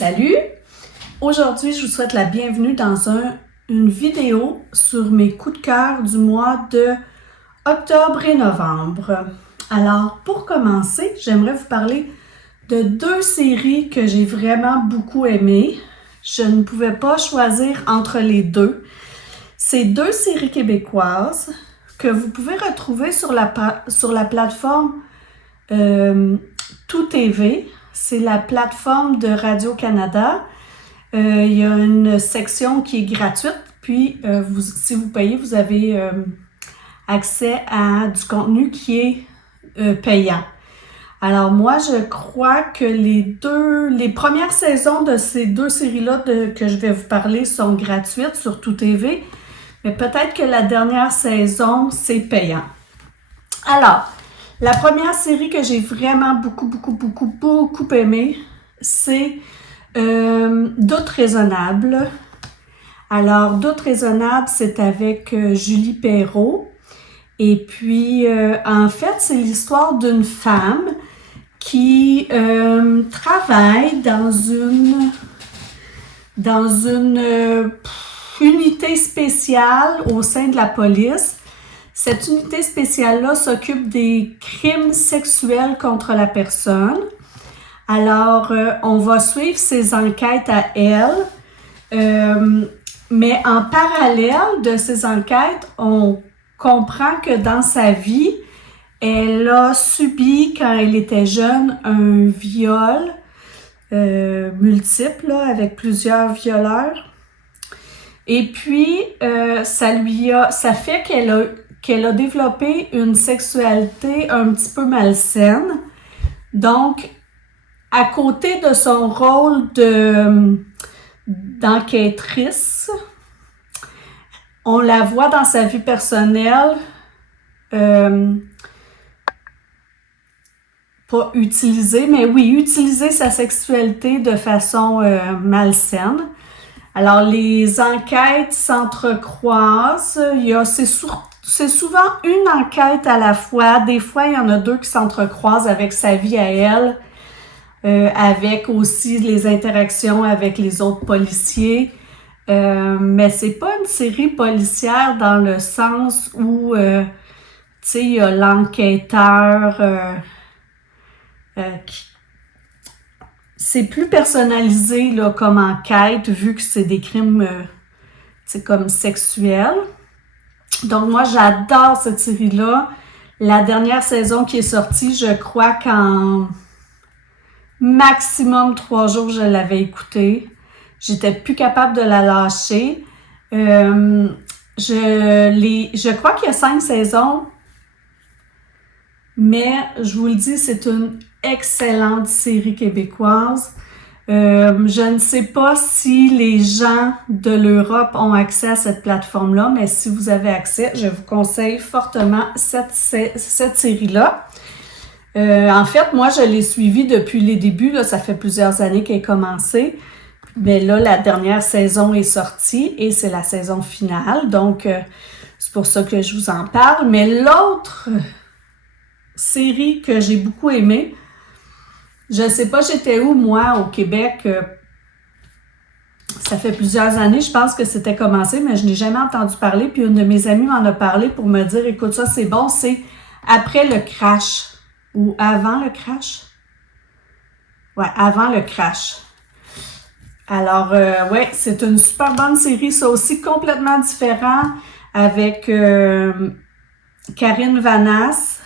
Salut! Aujourd'hui, je vous souhaite la bienvenue dans une vidéo sur mes coups de cœur du mois de octobre et novembre. Alors, pour commencer, j'aimerais vous parler de deux séries que j'ai vraiment beaucoup aimées. Je ne pouvais pas choisir entre les deux. C'est deux séries québécoises que vous pouvez retrouver sur la plateforme Tout TV. C'est la plateforme de Radio-Canada. Il y a une section qui est gratuite, puis si vous payez, vous avez accès à du contenu qui est payant. Alors moi, je crois que les premières saisons de ces deux séries-là que je vais vous parler sont gratuites sur Tout TV, mais peut-être que la dernière saison, c'est payant. Alors, la première série que j'ai vraiment beaucoup aimée, c'est Doute raisonnable. Alors, Doute raisonnable, c'est avec Julie Perreault. Et puis, en fait, c'est l'histoire d'une femme qui travaille dans une unité spéciale au sein de la police. Cette unité spéciale-là s'occupe des crimes sexuels contre la personne. Alors, on va suivre ses enquêtes à elle, mais en parallèle de ces enquêtes, on comprend que dans sa vie, elle a subi, quand elle était jeune, un viol multiple, là, avec plusieurs violeurs. Et puis, ça fait qu'elle a développé une sexualité un petit peu malsaine. Donc, à côté de son rôle d'enquêtrice, on la voit dans sa vie personnelle pas utiliser, mais oui, utiliser sa sexualité de façon malsaine. Alors, les enquêtes s'entrecroisent. C'est souvent une enquête à la fois. Des fois, il y en a deux qui s'entrecroisent avec sa vie à elle, avec aussi les interactions avec les autres policiers. Mais c'est pas une série policière dans le sens où, tu sais, il y a l'enquêteur c'est plus personnalisé là, comme enquête, vu que c'est des crimes comme sexuels. Donc moi, j'adore cette série-là. La dernière saison qui est sortie, je crois qu'en maximum 3 jours, je l'avais écoutée. J'étais plus capable de la lâcher. Je crois qu'il y a 5 saisons, mais je vous le dis, c'est une excellente série québécoise. Je ne sais pas si les gens de l'Europe ont accès à cette plateforme-là, mais si vous avez accès, je vous conseille fortement cette série-là. En fait, moi, je l'ai suivie depuis les débuts. Là, ça fait plusieurs années qu'elle a commencé. Mais là, la dernière saison est sortie et c'est la saison finale. Donc, c'est pour ça que je vous en parle. Mais l'autre série que j'ai beaucoup aimée, je ne sais pas j'étais où, moi, au Québec. Ça fait plusieurs années, je pense que c'était commencé, mais je n'ai jamais entendu parler. Puis une de mes amies m'en a parlé pour me dire, écoute, ça c'est bon, c'est après le crash. Ou avant le crash? Ouais, avant le crash. Alors, ouais, c'est une super bonne série, ça aussi complètement différent, avec Karine Vanasse.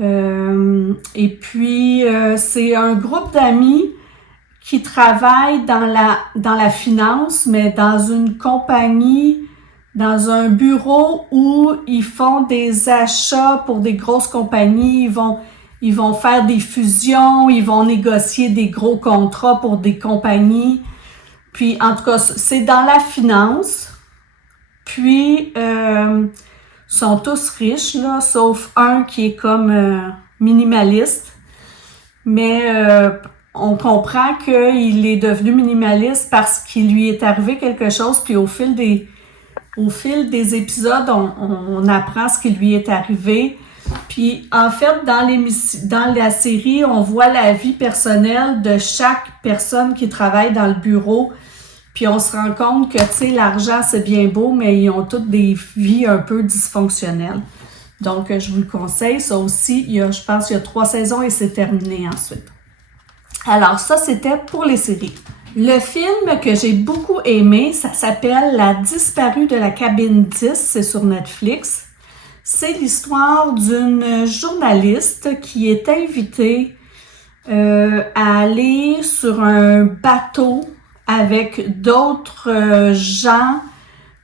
Et puis, c'est un groupe d'amis qui travaillent dans la finance, mais dans une compagnie, dans un bureau où ils font des achats pour des grosses compagnies. Ils vont faire des fusions, ils vont négocier des gros contrats pour des compagnies. Puis, en tout cas, c'est dans la finance. Puis, sont tous riches, là, sauf un qui est comme minimaliste. Mais on comprend qu'il est devenu minimaliste parce qu'il lui est arrivé quelque chose, puis au fil des épisodes, on apprend ce qui lui est arrivé. Puis en fait, dans la série, on voit la vie personnelle de chaque personne qui travaille dans le bureau. Puis on se rend compte que, tu sais, l'argent, c'est bien beau, mais ils ont toutes des vies un peu dysfonctionnelles. Donc, je vous le conseille. Ça aussi, je pense qu'il y a 3 saisons et c'est terminé ensuite. Alors, ça, c'était pour les séries. Le film que j'ai beaucoup aimé, ça s'appelle La disparue de la cabine 10, c'est sur Netflix. C'est l'histoire d'une journaliste qui est invitée à aller sur un bateau avec d'autres gens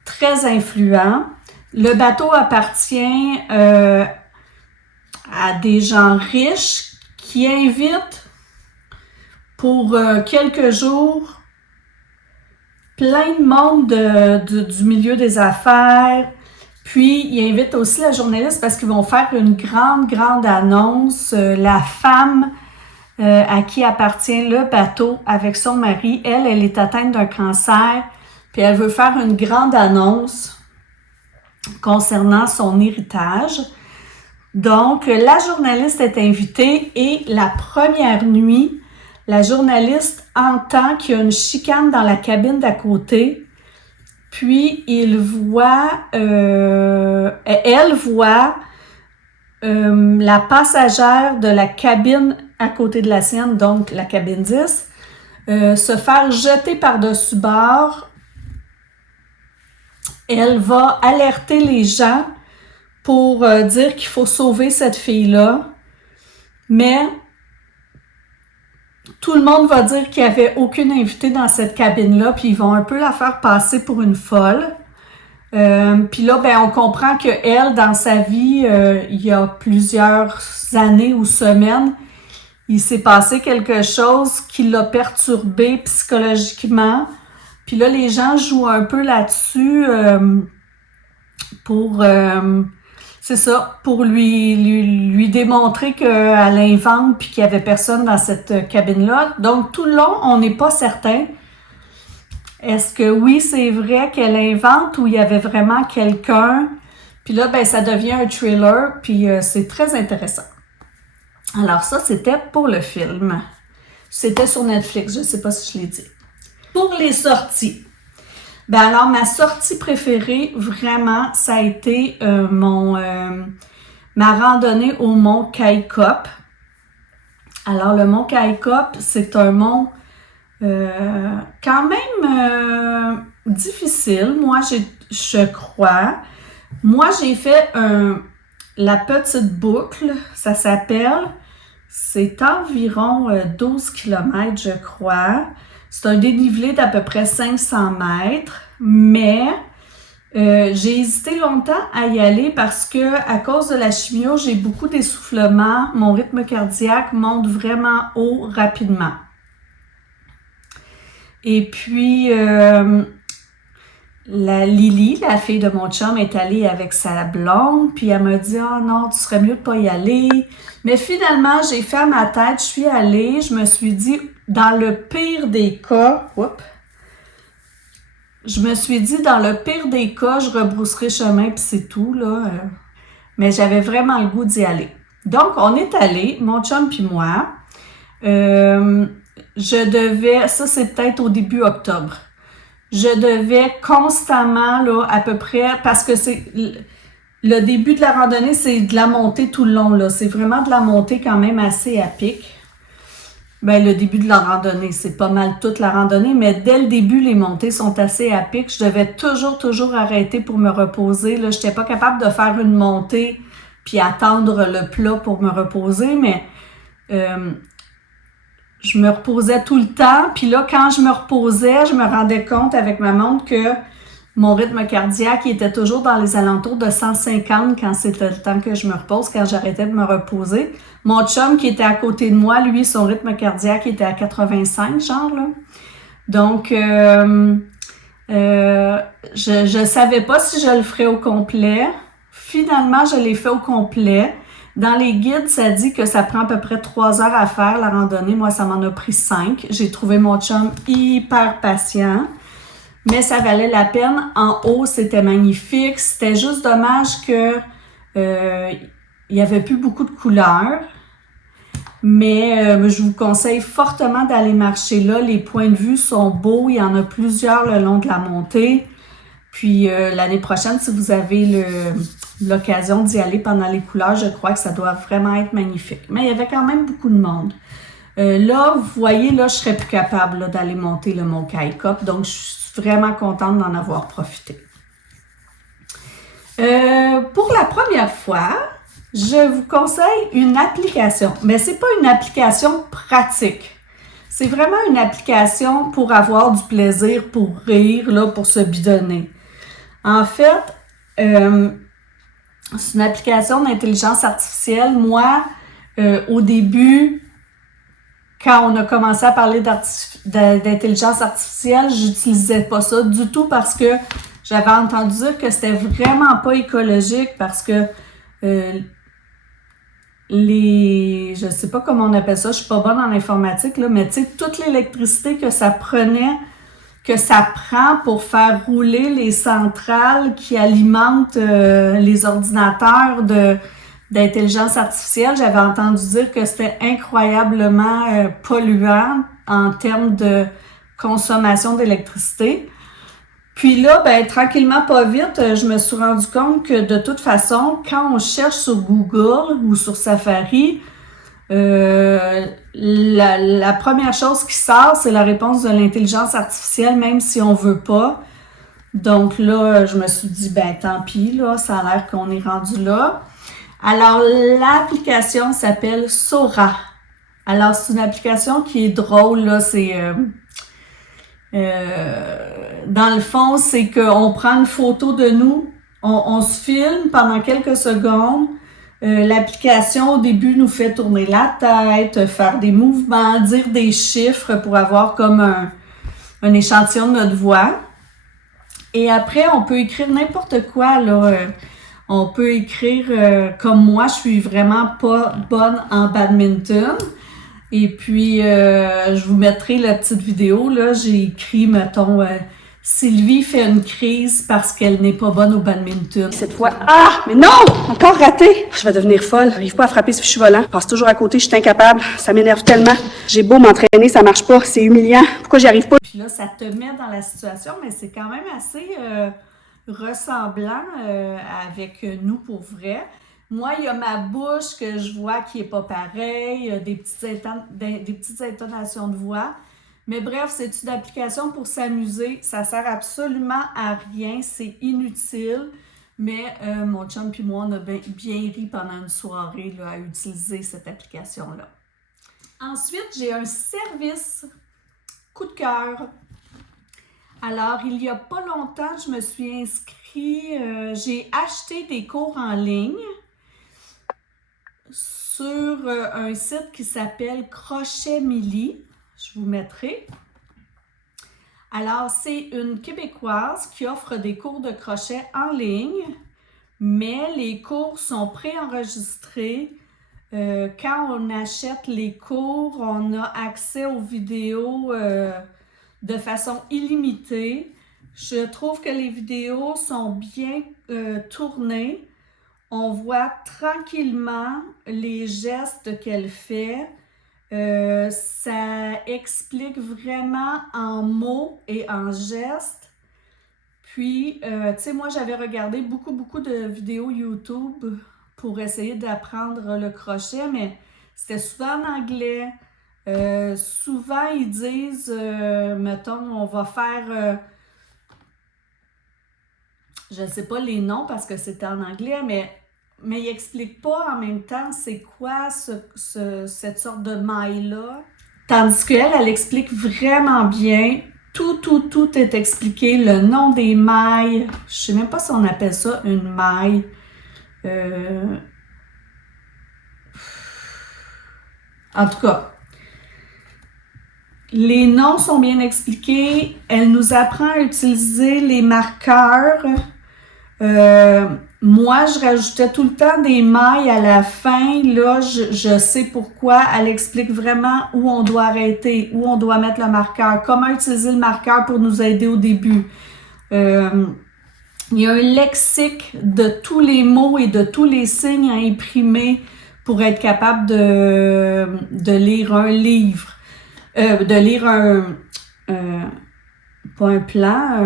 très influents. Le bateau appartient à des gens riches qui invitent pour quelques jours plein de monde du milieu des affaires. Puis, ils invitent aussi la journaliste parce qu'ils vont faire une grande annonce. La femme à qui appartient le bateau avec son mari, elle est atteinte d'un cancer. Puis, elle veut faire une grande annonce concernant son héritage. Donc, la journaliste est invitée et la première nuit, la journaliste entend qu'il y a une chicane dans la cabine d'à côté, puis elle voit la passagère de la cabine à côté de la sienne, donc la cabine 10, se faire jeter par-dessus bord. Elle va alerter les gens pour dire qu'il faut sauver cette fille-là, mais tout le monde va dire qu'il n'y avait aucune invitée dans cette cabine-là, puis ils vont un peu la faire passer pour une folle. Puis là, ben, on comprend qu'elle, dans sa vie, il y a plusieurs années ou semaines, il s'est passé quelque chose qui l'a perturbée psychologiquement. Puis là, les gens jouent un peu là-dessus pour... c'est ça, pour lui démontrer qu'elle invente puis qu'il n'y avait personne dans cette cabine-là. Donc, tout le long, on n'est pas certain. Est-ce que oui, c'est vrai qu'elle invente ou il y avait vraiment quelqu'un? Puis là, ben, ça devient un thriller, puis c'est très intéressant. Alors ça, c'était pour le film. C'était sur Netflix, je ne sais pas si je l'ai dit. Pour les sorties. Ben alors, ma sortie préférée, vraiment, ça a été ma randonnée au mont Kaikop. Alors, le mont Kaikop, c'est un mont quand même difficile, moi, je crois. Moi, j'ai fait la petite boucle, ça s'appelle. C'est environ 12 km, je crois. C'est un dénivelé d'à peu près 500 mètres, mais j'ai hésité longtemps à y aller parce que à cause de la chimio, j'ai beaucoup d'essoufflement. Mon rythme cardiaque monte vraiment haut rapidement. Et puis, la Lily, la fille de mon chum, est allée avec sa blonde, puis elle m'a dit « Ah non, tu serais mieux de pas y aller. » Mais finalement, j'ai fait à ma tête, je suis allée, je me suis dit, dans le pire des cas, je rebrousserai chemin, puis c'est tout, là. Mais j'avais vraiment le goût d'y aller. Donc, on est allé, mon chum puis moi. Ça c'est peut-être au début octobre. Je devais constamment, là, à peu près, parce que c'est le début de la randonnée, c'est de la montée tout le long, là. C'est vraiment de la montée quand même assez à pic. Ben, le début de la randonnée, c'est pas mal toute la randonnée, mais dès le début, les montées sont assez à pic. Je devais toujours arrêter pour me reposer. Là, j'étais pas capable de faire une montée puis attendre le plat pour me reposer, mais je me reposais tout le temps. Puis là, quand je me reposais, je me rendais compte avec ma montre que mon rythme cardiaque était toujours dans les alentours de 150 quand c'était le temps que je me repose, quand j'arrêtais de me reposer. Mon chum qui était à côté de moi, lui, son rythme cardiaque était à 85, genre, là. Donc, je savais pas si je le ferais au complet. Finalement, je l'ai fait au complet. Dans les guides, ça dit que ça prend à peu près 3 heures à faire, la randonnée. Moi, ça m'en a pris 5. J'ai trouvé mon chum hyper patient. Mais ça valait la peine. En haut, c'était magnifique. C'était juste dommage que il il n'y avait plus beaucoup de couleurs. Mais je vous conseille fortement d'aller marcher là. Les points de vue sont beaux. Il y en a plusieurs le long de la montée. Puis l'année prochaine, si vous avez l'occasion d'y aller pendant les couleurs, je crois que ça doit vraiment être magnifique. Mais il y avait quand même beaucoup de monde. Là, vous voyez, là, je serais plus capable là, d'aller monter le mont Kaikop. Donc, je suis vraiment contente d'en avoir profité. Pour la première fois, je vous conseille une application. Mais c'est pas une application pratique. C'est vraiment une application pour avoir du plaisir, pour rire, là, pour se bidonner. En fait, c'est une application d'intelligence artificielle. Moi, au début, quand on a commencé à parler d'intelligence artificielle, j'utilisais pas ça du tout parce que j'avais entendu dire que c'était vraiment pas écologique parce que je sais pas comment on appelle ça, je suis pas bonne en informatique, là, mais tu sais, toute l'électricité que ça prend pour faire rouler les centrales qui alimentent les ordinateurs d'intelligence artificielle, j'avais entendu dire que c'était incroyablement polluant en termes de consommation d'électricité. Puis là, ben tranquillement, pas vite, je me suis rendu compte que de toute façon, quand on cherche sur Google ou sur Safari, la première chose qui sort, c'est la réponse de l'intelligence artificielle, même si on veut pas. Donc là, je me suis dit, ben tant pis, là, ça a l'air qu'on est rendu là. Alors, l'application s'appelle Sora. Alors, c'est une application qui est drôle, là, c'est... dans le fond, c'est qu'on prend une photo de nous, on se filme pendant quelques secondes. L'application, au début, nous fait tourner la tête, faire des mouvements, dire des chiffres pour avoir comme un échantillon de notre voix. Et après, on peut écrire n'importe quoi, là. On peut écrire, comme moi, je suis vraiment pas bonne en badminton. Et puis, je vous mettrai la petite vidéo, là. J'ai écrit, mettons, Sylvie fait une crise parce qu'elle n'est pas bonne au badminton. Cette fois, mais non! Encore raté! Je vais devenir folle. J'arrive pas à frapper ce fichu volant. Je passe toujours à côté, je suis incapable. Ça m'énerve tellement. J'ai beau m'entraîner, ça marche pas. C'est humiliant. Pourquoi j'y arrive pas? Puis là, ça te met dans la situation, mais c'est quand même assez ressemblant avec nous pour vrai. Moi, il y a ma bouche que je vois qui est pas pareille, des petites intonations de voix. Mais bref, c'est une application pour s'amuser. Ça sert absolument à rien. C'est inutile. Mais mon chum et moi, on a bien ri pendant une soirée là, à utiliser cette application-là. Ensuite, j'ai un service coup de cœur. Alors, il y a pas longtemps, je me suis inscrite, j'ai acheté des cours en ligne sur un site qui s'appelle Crochet Milly. Je vous mettrai. Alors, c'est une Québécoise qui offre des cours de crochet en ligne, mais les cours sont préenregistrés. Quand on achète les cours, on a accès aux vidéos de façon illimitée. Je trouve que les vidéos sont bien tournées. On voit tranquillement les gestes qu'elle fait. Ça explique vraiment en mots et en gestes. Puis, tu sais, moi, j'avais regardé beaucoup de vidéos YouTube pour essayer d'apprendre le crochet, mais c'était souvent en anglais. Souvent, ils disent, mettons, on va faire, je ne sais pas les noms parce que c'était en anglais, mais ils n'expliquent pas en même temps c'est quoi cette sorte de maille-là. Tandis qu'elle, elle explique vraiment bien. Tout est expliqué, le nom des mailles. Je ne sais même pas si on appelle ça une maille. En tout cas, les noms sont bien expliqués. Elle nous apprend à utiliser les marqueurs. Moi, je rajoutais tout le temps des mailles à la fin. Là, je sais pourquoi. Elle explique vraiment où on doit arrêter, où on doit mettre le marqueur, comment utiliser le marqueur pour nous aider au début. Il y a un lexique de tous les mots et de tous les signes à imprimer pour être capable de lire un livre, de lire pas un plan,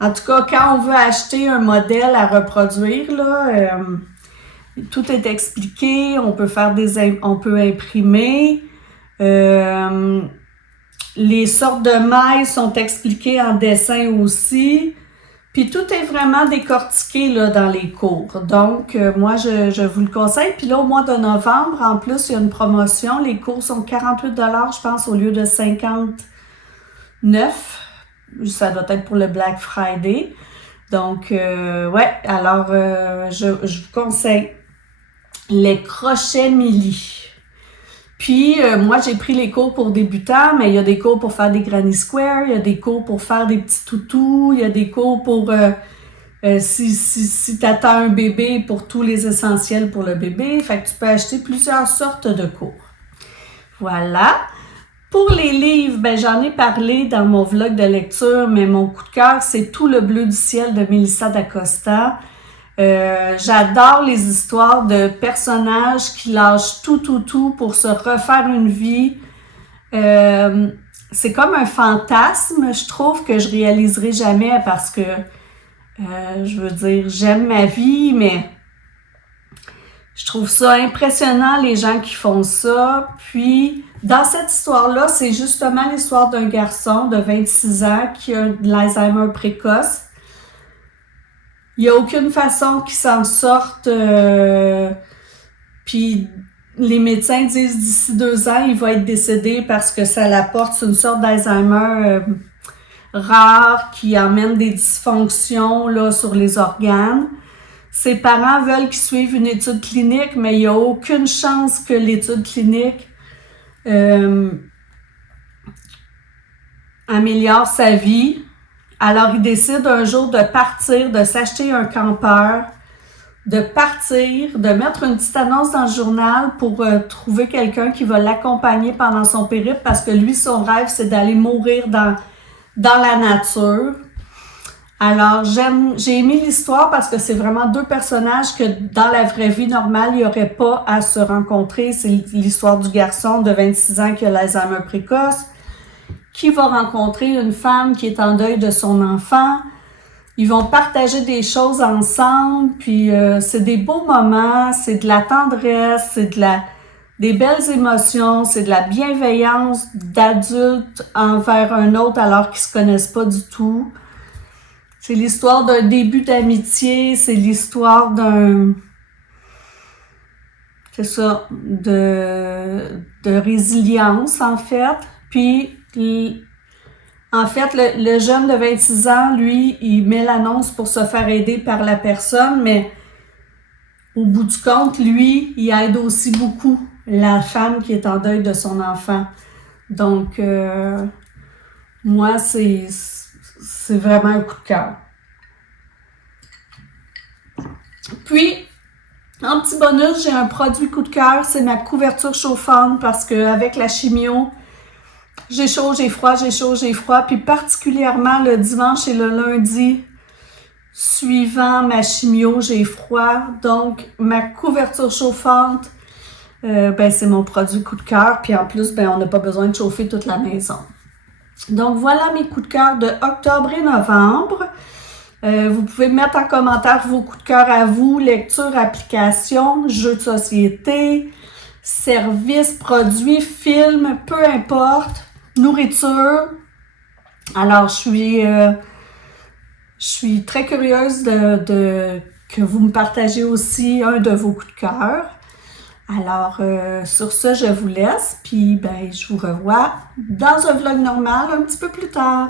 en tout cas, quand on veut acheter un modèle à reproduire, là, tout est expliqué, on peut on peut imprimer, les sortes de mailles sont expliquées en dessin aussi. Puis tout est vraiment décortiqué là, dans les cours. Donc, moi, je vous le conseille. Puis là, au mois de novembre, en plus, il y a une promotion. Les cours sont 48 $, je pense, au lieu de 59. Ça doit être pour le Black Friday. Donc, ouais, alors, je vous conseille les crochets Milly. Puis, moi, j'ai pris les cours pour débutants, mais il y a des cours pour faire des granny squares, il y a des cours pour faire des petits toutous, il y a des cours pour, si tu attends un bébé, pour tous les essentiels pour le bébé. Fait que tu peux acheter plusieurs sortes de cours. Voilà. Pour les livres, ben j'en ai parlé dans mon vlog de lecture, mais mon coup de cœur, c'est Tout le bleu du ciel de Melissa d'Acosta. J'adore les histoires de personnages qui lâchent tout pour se refaire une vie. C'est comme un fantasme, je trouve, que je réaliserai jamais parce que, je veux dire, j'aime ma vie, mais je trouve ça impressionnant, les gens qui font ça. Puis, dans cette histoire-là, c'est justement l'histoire d'un garçon de 26 ans qui a de l'Alzheimer précoce. Il n'y a aucune façon qu'il s'en sorte. Puis les médecins disent d'ici 2 ans, il va être décédé parce que ça l'apporte une sorte d'Alzheimer rare qui amène des dysfonctions là, sur les organes. Ses parents veulent qu'il suive une étude clinique, mais il n'y a aucune chance que l'étude clinique améliore sa vie. Alors, il décide un jour de partir, de s'acheter un campeur, de partir, de mettre une petite annonce dans le journal pour trouver quelqu'un qui va l'accompagner pendant son périple parce que lui, son rêve, c'est d'aller mourir dans la nature. Alors, j'ai aimé l'histoire parce que c'est vraiment 2 personnages que dans la vraie vie normale, il n'y aurait pas à se rencontrer. C'est l'histoire du garçon de 26 ans qui a l'Alzheimer précoce, qui va rencontrer une femme qui est en deuil de son enfant. Ils vont partager des choses ensemble, puis c'est des beaux moments, c'est de la tendresse, c'est des belles émotions, c'est de la bienveillance d'adultes envers un autre alors qu'ils se connaissent pas du tout. C'est l'histoire d'un début d'amitié, c'est l'histoire de résilience en fait. Puis en fait, le jeune de 26 ans, lui, il met l'annonce pour se faire aider par la personne, mais au bout du compte, lui, il aide aussi beaucoup la femme qui est en deuil de son enfant. Donc, moi, c'est vraiment un coup de cœur. Puis, en petit bonus, j'ai un produit coup de cœur, c'est ma couverture chauffante parce qu'avec la chimio, j'ai chaud, j'ai froid, j'ai chaud, j'ai froid. Puis particulièrement le dimanche et le lundi suivant ma chimio, j'ai froid. Donc, ma couverture chauffante, c'est mon produit coup de cœur. Puis en plus, on n'a pas besoin de chauffer toute la maison. Donc, voilà mes coups de cœur de octobre et novembre. Vous pouvez mettre en commentaire vos coups de cœur à vous, lecture, application, jeux de société, services, produits, films, peu importe. Nourriture. Alors, je suis très curieuse que vous me partagez aussi un de vos coups de cœur. Alors, sur ce, je vous laisse. Puis, je vous revois dans un vlog normal un petit peu plus tard.